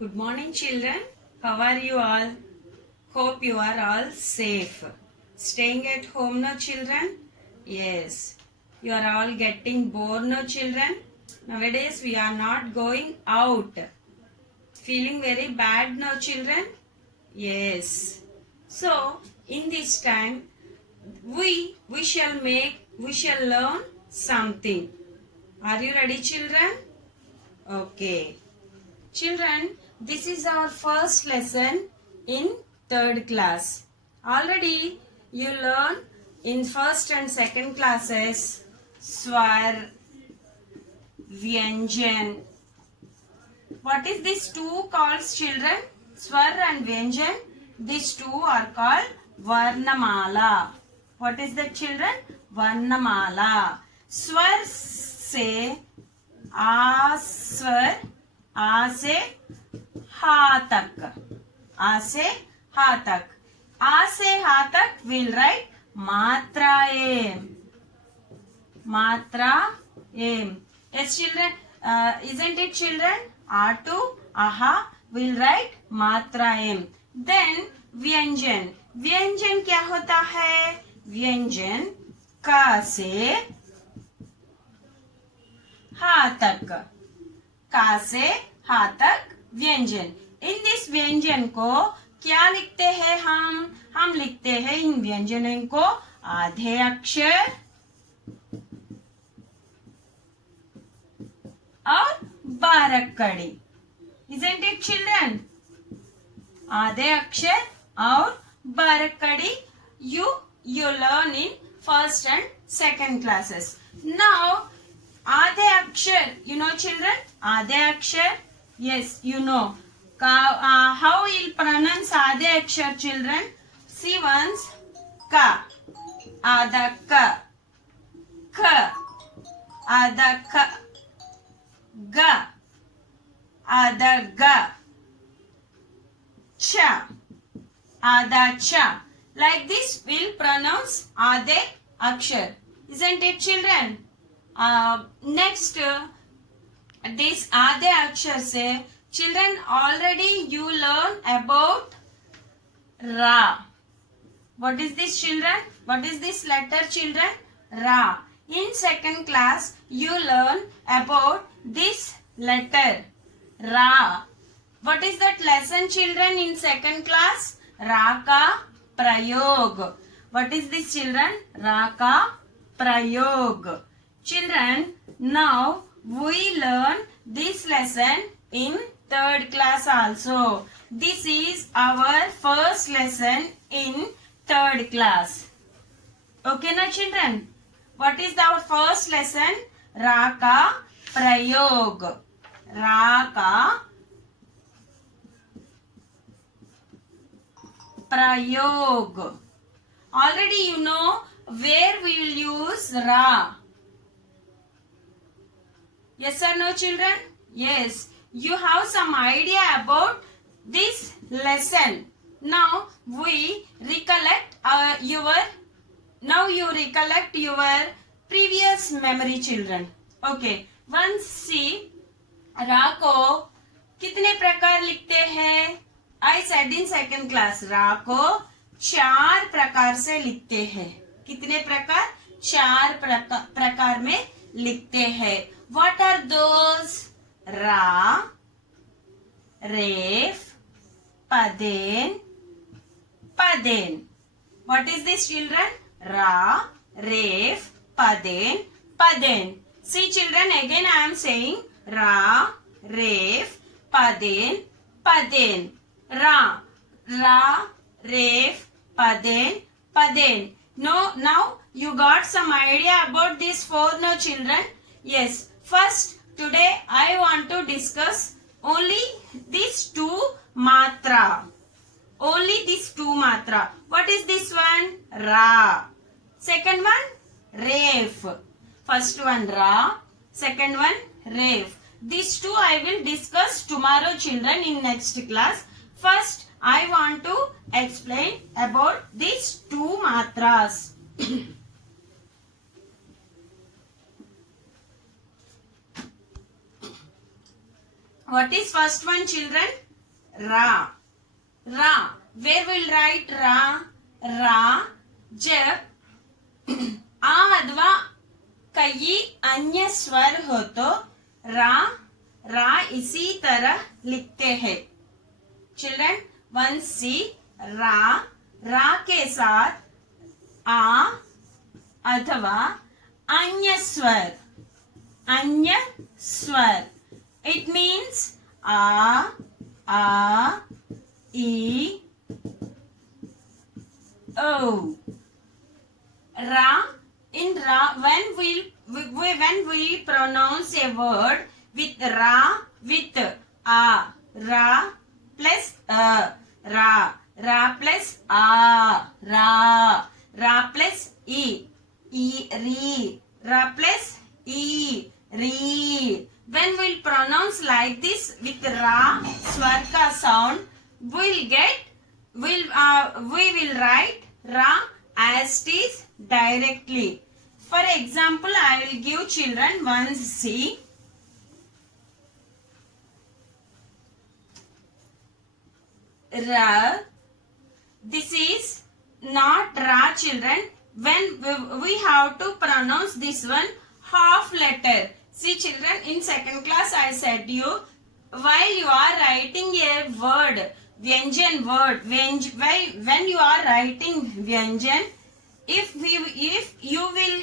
Good morning, children. How are you all? Hope you are all safe. Staying at home, no, children? Yes. You are all getting bored, no, children? Nowadays, we are not going out. Feeling very bad, no, children? Yes. So, in this time, we shall learn something. Are you ready, children? Okay. Children, this is our first lesson in third class. Already you learn in first and second classes swar, vyanjan. What is these two called, children? Swar and vyanjan. These two are called varnamala. What is that, children? Varnamala. Swar से आ स्वर आ से हा तक, आ से हा तक, आ से हा तक we'll write मात्रा एम, मात्रा M. Yes, children, isn't it, children? Ah to aha we'll write मात्रा एम. Then व्यंजन. व्यंजन क्या होता है? व्यंजन का से हा तक, का से हा तक व्यंजन. इन दिस व्यंजन को क्या लिखते हैं हम लिखते हैं इन व्यंजनों को आधे अक्षर और बारक कड़ी. Isn't it, children? आधे अक्षर और बारक कड़ी you learn in first and second classes. Now आधे अक्षर, you know, children, आधे अक्षर, yes, you know. How we'll pronounce आधे अक्षर, children? See once, का, आधा क, ख, आधा ख, ग, आधा ग, च, आधा च. Like this, we'll pronounce आधे अक्षर. Isn't it, children? Next, this आधे अक्षर से children already you learn about ra. What is this, children? What is this letter, children? Ra. In second class you learn about this letter ra. What is that lesson, children, in second class? Ra ka prayog. What is this, children? Ra ka prayog. Children, now we learn this lesson in third class also. This is our first lesson in third class. Okay, na, children? What is our first lesson? Ra ka prayog. Ra ka prayog. Already you know where we will use ra. Yes or no, children? Yes. You have some idea about this lesson. Now we recollect you recollect your previous memory, children. Okay. Once see, ra को कितने प्रकार लिखते हैं? I said in second class, ra को 4 प्रकार से लिखते हैं. कितने प्रकार? 4 प्रकार में लिखते हैं. What are those? Ra, Ref, Paden, Paden. What is this, children? Ra, Ref, Paden, Paden. See, children, again I am saying Ra, Ref, Paden, Paden. Ra, Ref, Paden, Paden. No, now you got some idea about these 4, no, children? Yes. First, today I want to discuss only these 2 matra. Only these 2 matra. What is this one? Ra. Second one? Ref. First one ra. Second one ref. These 2 I will discuss tomorrow, children, in next class. First, I want to explain about these 2 matras. What is first one, children? ra. Ra. Where will write ra? Ra जब आ अथवा कई अन्य स्वर हो तो रा रा इसी तरह लिखते हैं. चिल्ड्रन वन सी रा रा के साथ आ अथवा अन्य स्वर इट मीन्स आ ई ओ. Ra in ra when we pronounce a word with ra with a ra plus ra ra plus a ra plus e re ra plus e re. When we'll pronounce like this with ra swar ka sound we will write ra as it is directly. For example, I will give children one see. Ra. This is not ra, children. When we have to pronounce this one half letter. See children, in second class I said you, while you are writing a word, Vyanjan word, when you are writing Vyanjan, if you will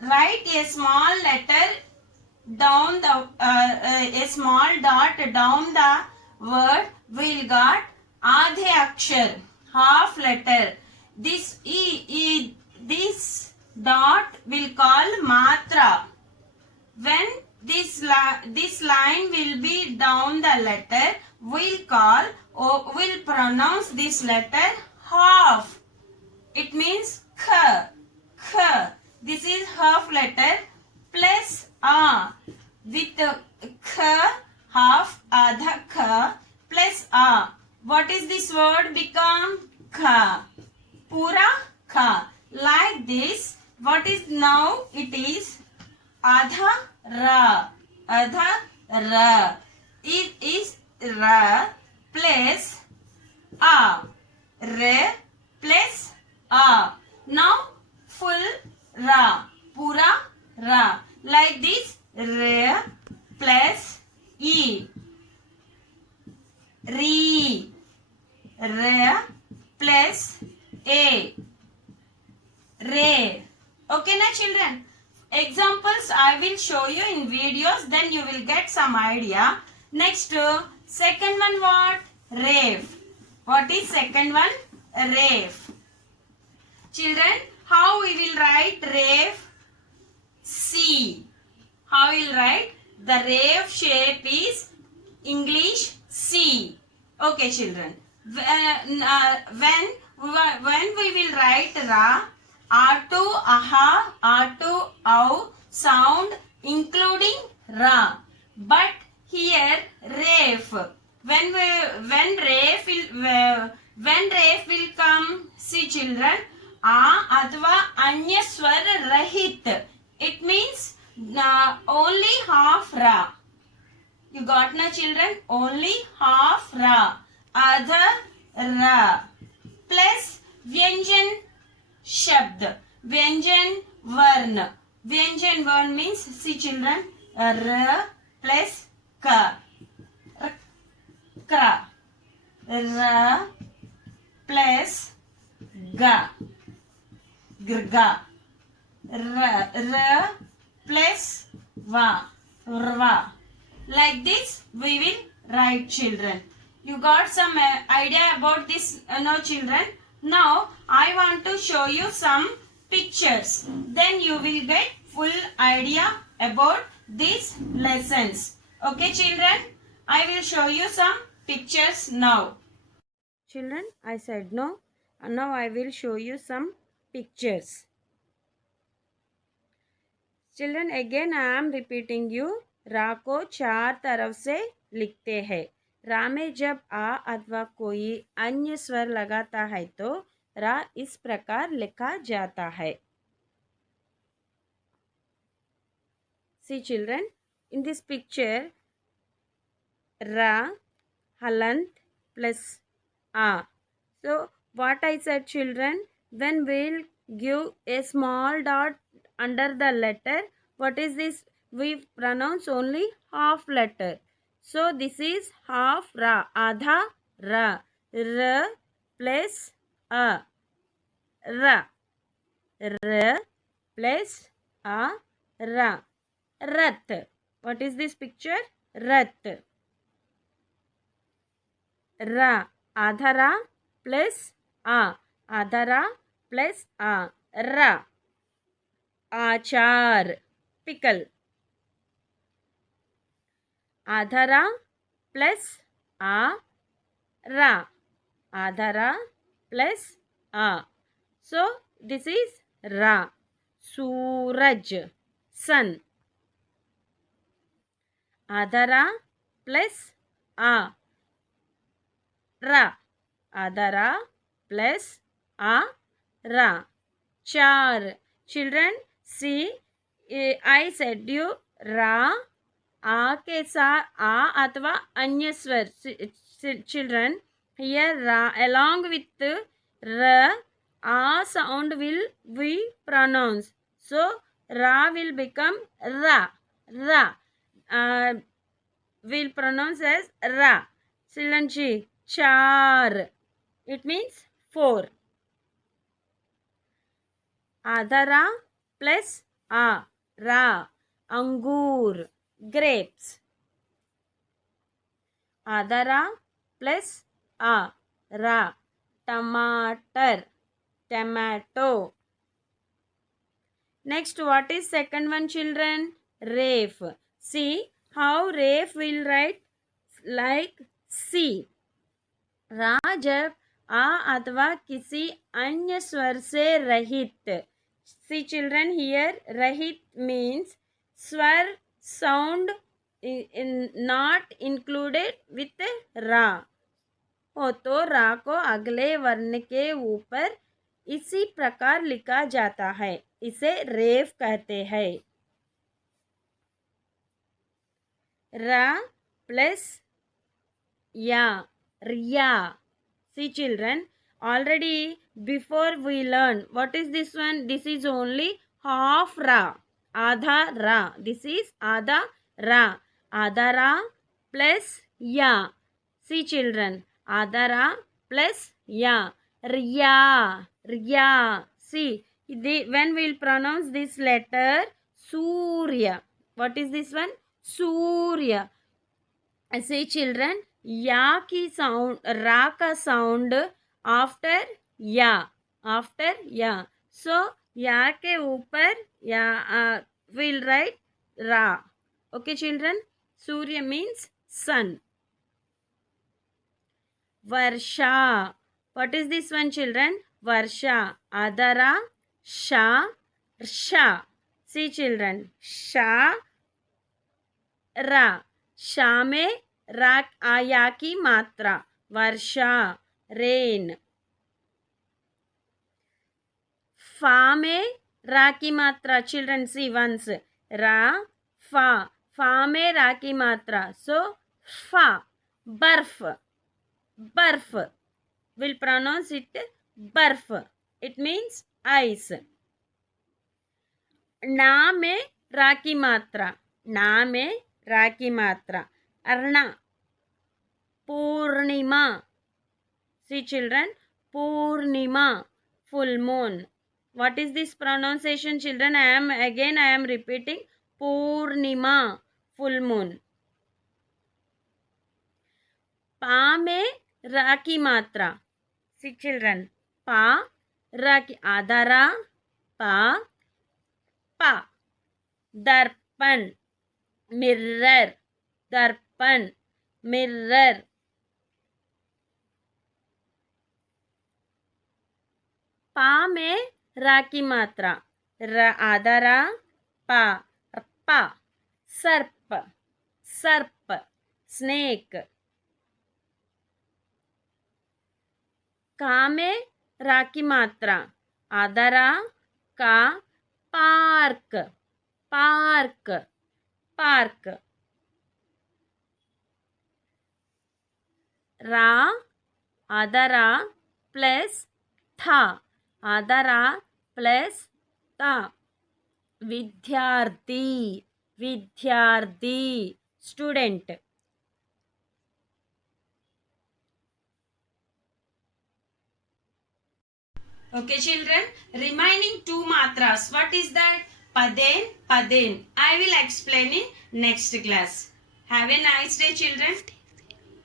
write a small letter down the a small dot down the word, will got आधे अक्षर half letter. This dot will call matra. When this line will be down the letter, we'll pronounce this letter half. It means kh. This is half letter plus a. With kh half adha kh plus a. What is this word become? Kha. Pura kha. Like this. What is now? It is adha ra. Adha ra. It is ra plus a. Re plus a. Now full ra. Pura ra. Like this. Re plus e. Re. Re plus a. Re. Okay na children? Examples I will show you in videos, then you will get some idea. Next, second one what? Rave. What is second one? Rave. Children, how we will write rave? C. How we will write? The rave shape is English C. Okay children. When we will write ra, R2 aha, R2 ow sound including ra. But here rave. When rave will come, see children, a अथवा अन्य स्वर रहित. It means only half ra. You got na children? Only half ra. Adha ra plus Vyanjan शब्द. Vyanjan varna. Vyanjan varna means, see children, r plus ka. Kra. R plus ga. Grga. R plus va. Rva. Like this we will write children. You got some idea about this no children? Now I want to show you some pictures. Then you will get full idea about these lessons. Okay children? I will show you some pictures now. Children, I said no. Now I will show you some pictures. Children, again I am repeating you. रा को चार तरफ से लिखते हैं. रा में जब आ अथवा कोई अन्य स्वर लगाता है तो रा इस प्रकार लिखा जाता है. See children, in this picture, ra, halant, plus a. So what I said, children, when we'll give a small dot under the letter, what is this? We pronounce only half letter. So this is half ra, adha ra, r plus a, ra, r plus a, ra, rat. What is this picture? Rat. Ra, adhara plus a, adhara plus a, ra. Achar, pickle. Adhara plus a, ra, adhara plus a. So this is ra. Suraj, sun. Adhara plus a, ra, adhara plus a, ra. Char. Children, see, I said you ra, आ के साथ आ अथवा अन्य स्वर. Children, here ra along with r, a sound will we pronounce. So ra will become ra. Ra. Will pronounce as ra. Children, see, char. It means 4. Adhara plus a, ra. Angur, grapes. Adhara plus a, ra. Tomato, tomato. Next, what is second one, children? Raf. See how Raf will write like C. रा जब आ अथवा किसी अन्य स्वर से रहित. सी children, here रहित means स्वर साउंड नॉट इंक्लूडेड विथ रा हो तो रा को अगले वर्ण के ऊपर इसी प्रकार लिखा जाता है. इसे रेफ कहते हैं. रा प्लस या, riya. See children, already before we learn what is this one. This is only half ra, adha ra. This is adha ra. Adha ra plus ya. See children, adha ra plus ya, riya, riya. See, when we will pronounce this letter surya. What is this one? Surya. See children, या की sound, रा का sound after या, after या. सो या के ऊपर या विल राइट रा. Okay children. Surya means sun. Varsha. What is this one children? Varsha. आदरा शा, शा. सी चिल्ड्रन, शा रा. शा में रा आया की मात्रा. वर्षा, रेन. फा में रा की मात्रा. चिल्ड्रन सी वंस, रा फा. फा में रा की मात्रा. सो फा. बर्फ, बर्फ. विल प्रोनाउंस इट बर्फ. It means ice. ना में रा की मात्रा. ना में रा की मात्रा. अर्णा, पूर्णिमा. See children, Purnima, full moon. What is this pronunciation children? I am repeating, Purnima, full moon. पा में रा की मात्रा. See children, पा रा की आधा रा, पा पा. दर्पण, मिरर. दर्पण, मिरर. पा में रा की मात्रा. आधा रा, पा, पा. सर्प, सर्प. स्नेक. का में रा की मात्रा. आधा रा, का. Park, park, park. रा आदरा प्लस था आदरा प्लस ता विद्यार्थी विद्यार्थी student. Okay children, remaining two matras. What is that? Paden, paden. I will explain in next class. Have a nice day children.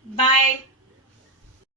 Bye.